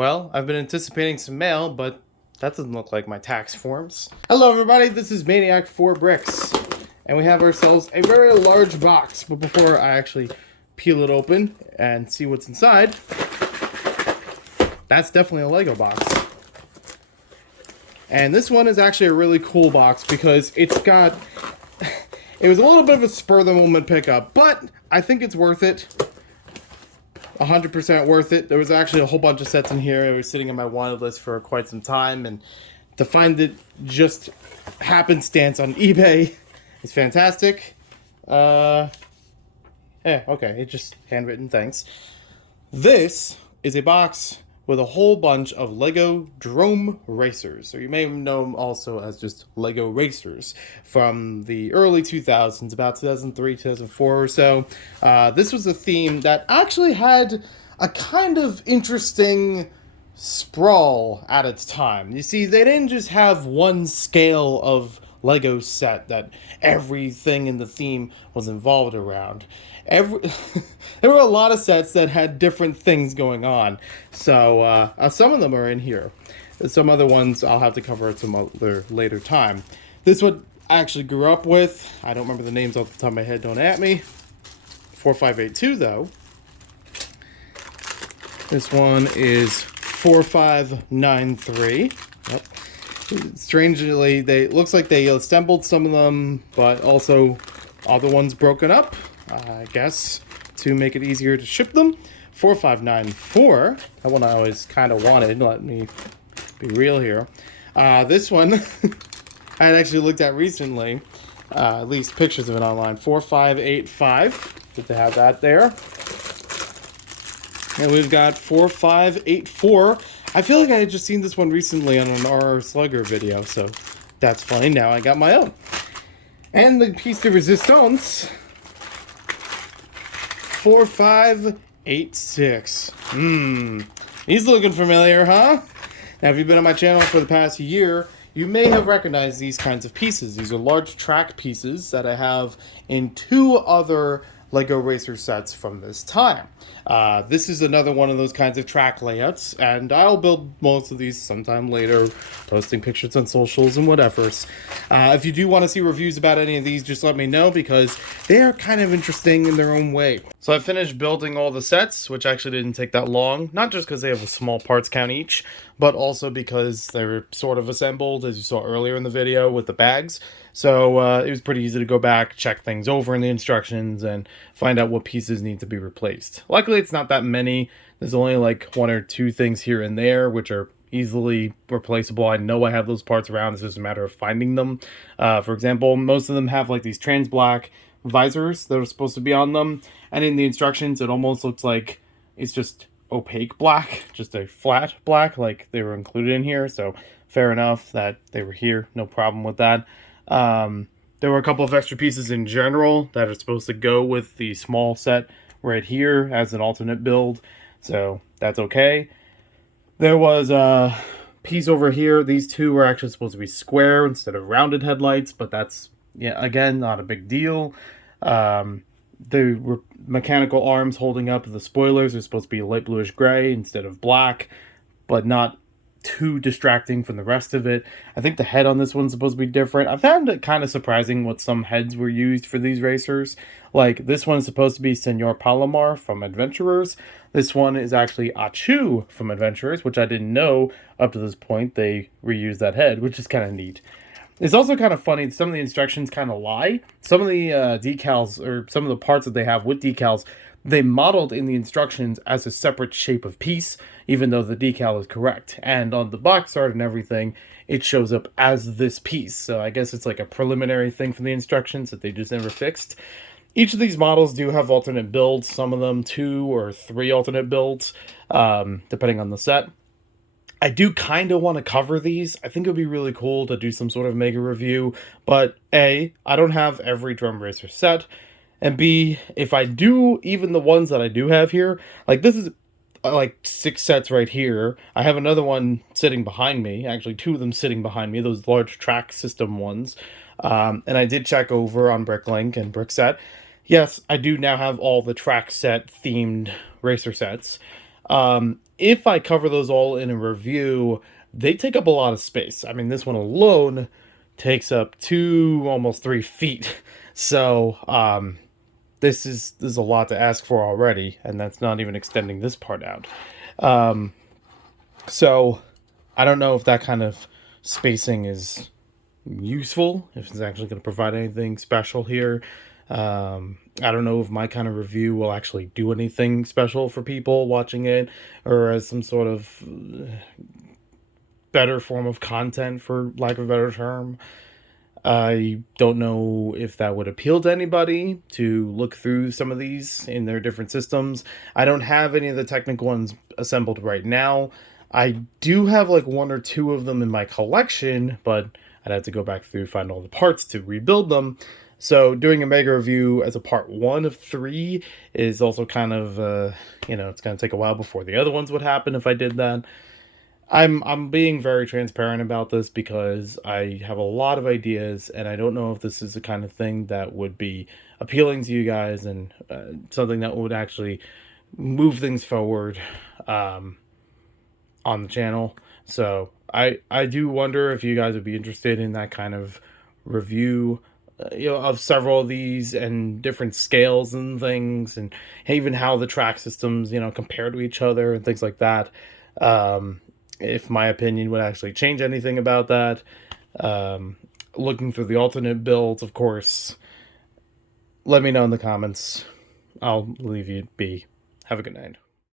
Well, I've been anticipating some mail, but that doesn't look like my tax forms. Hello everybody, this is Maniac 4 Bricks, and we have ourselves a very large box. But before I actually peel it open and see what's inside, that's definitely a Lego box. And this one is actually a really cool box because it's got... It was a little bit of a spur-of-the-moment pickup, but I think it's worth it. 100% worth it. There was actually a whole bunch of sets in here. It was sitting on my wanted list for quite some time, and to find it just happenstance on eBay is fantastic. Yeah, okay, it's just handwritten, thanks. This is a box with a whole bunch of Lego Drome Racers, or you may know them also as just Lego Racers, from the early 2000s, about 2003, 2004 or so. This was a theme that actually had a kind of interesting sprawl at its time. You see, they didn't just have one scale of Lego set that everything in the theme was involved around. There were a lot of sets that had different things going on, so some of them are in here. Some other ones I'll have to cover at some other later time. This one I actually grew up with. I don't remember the names off the top of my head, don't at me. 4582 though. This one is 4593. Yep. Strangely, looks like they assembled some of them, but also other ones broken up, I guess, to make it easier to ship them. 4594. That one I always kind of wanted. Let me be real here. This one I had actually looked at recently. At least pictures of it online. 4585. Good to have that there. And we've got 4584. I feel like I had just seen this one recently on an RR Slugger video, so that's funny. Now I got my own. And the piece de resistance, 4586. He's looking familiar, huh? Now, if you've been on my channel for the past year, you may have recognized these kinds of pieces. These are large track pieces that I have in two other Lego Racer sets from this time. This is another one of those kinds of track layouts, and I'll build most of these sometime later, posting pictures on socials and whatever. If you do want to see reviews about any of these, just let me know, because they are kind of interesting in their own way. So I finished building all the sets, which actually didn't take that long, not just because they have a small parts count each, but also because they were sort of assembled, as you saw earlier in the video, with the bags. So it was pretty easy to go back, check things over in the instructions, and find out what pieces need to be replaced. Luckily, it's not that many. There's only like one or two things here and there, which are easily replaceable. I know I have those parts around. It's just a matter of finding them. For example, most of them have like these trans black visors that are supposed to be on them. And in the instructions, it almost looks like it's just opaque black, just a flat black, like they were included in here. So fair enough that they were here. No problem with that. There were a couple of extra pieces in general that are supposed to go with the small set right here as an alternate build, so that's okay. There was a piece over here. These two were actually supposed to be square instead of rounded headlights, but that's, yeah, again, not a big deal. The mechanical arms holding up the spoilers are supposed to be light bluish gray instead of black, but not too distracting from the rest of it. I think the head on this one's supposed to be different. I found it kind of surprising what some heads were used for these racers. Like, this one's supposed to be Senor Palomar from Adventurers. This one is actually Achu from Adventurers, which I didn't know up to this point. They reused that head, which is kind of neat. It's also kind of funny, some of the instructions kind of lie. Some of the decals, or some of the parts that they have with decals, they modeled in the instructions as a separate shape of piece, even though the decal is correct. And on the box art and everything, it shows up as this piece. So I guess it's like a preliminary thing from the instructions that they just never fixed. Each of these models do have alternate builds, some of them 2 or 3 alternate builds, depending on the set. I do kind of want to cover these. I think it would be really cool to do some sort of mega review, but A, I don't have every Drome Racer set, and B, if I do, even the ones that I do have here, like this is like 6 sets right here. I have another one sitting behind me, actually 2 of them sitting behind me, those large track system ones. And I did check over on Bricklink and Brickset. Yes, I do now have all the track set themed racer sets. if I cover those all in a review, they take up a lot of space. I mean, this one alone takes up 2, almost 3 feet. So, this is a lot to ask for already, and that's not even extending this part out. So I don't know if that kind of spacing is useful, if it's actually going to provide anything special here. I don't know if my kind of review will actually do anything special for people watching it, or as some sort of better form of content, for lack of a better term. I don't know if that would appeal to anybody to look through some of these in their different systems. I don't have any of the technical ones assembled right now. I do have like 1 or 2 of them in my collection, but I'd have to go back through, find all the parts to rebuild them. So doing a mega review as a part 1 of 3 is also kind of, it's going to take a while before the other ones would happen if I did that. I'm being very transparent about this because I have a lot of ideas, and I don't know if this is the kind of thing that would be appealing to you guys, and something that would actually move things forward on the channel. So I do wonder if you guys would be interested in that kind of review, of several of these and different scales and things, and even how the track systems, compare to each other and things like that. If my opinion would actually change anything about that. Looking through the alternate builds, of course. Let me know in the comments. I'll leave you be. Have a good night.